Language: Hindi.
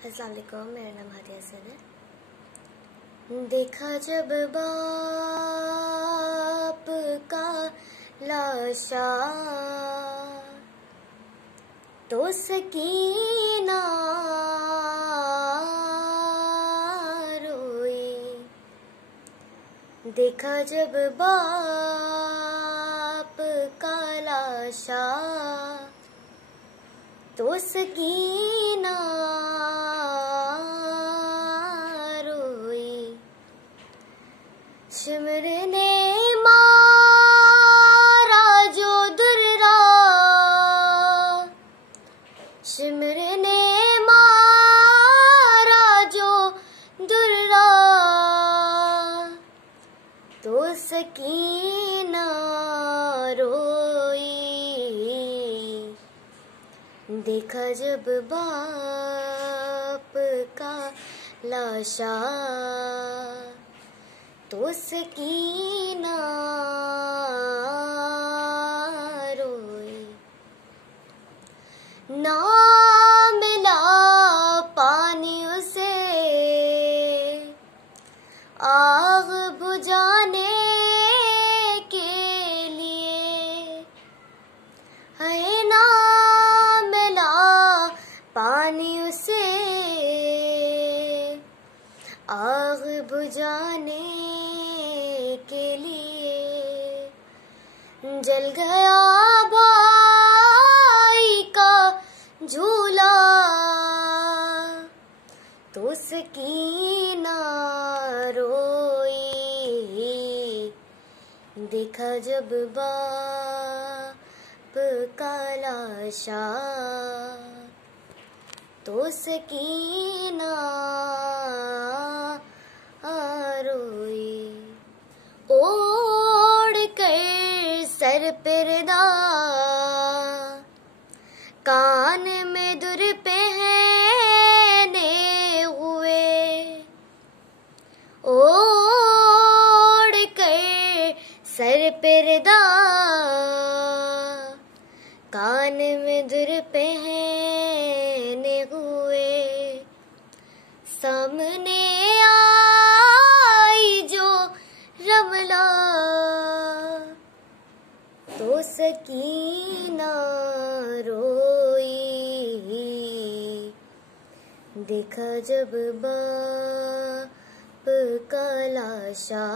अस्सलाम वालेकुम, मेरा नाम हादिया हसन है। देखा जब बाप का लाशा तो सकीना रोई। देखा जब बाप का लाशा तो सकीना रोई। शिमर ने मारा जो दुर्रा, शिमर ने मारा जो दुर्रा तो सकीना रोई। देखा जब बाप का लाशा तो सकीना रोई। ना मिला पानी उसे आग बुझाने के लिए, है ना मिला पानी उसे आग बुझाने के लिए। जल गया भाई का झूला तो सकीना रोई। देखा जब बाप का लाशा तो सकीना रोई। ओढ़ कर सर पर्दा कान में दुर पहने हुए, ओढ़ कर सर पर्दा कान में दुर पहने हुए। सामने आई जो रमला तो सकीना रोई। देखा जब बाप का लाशा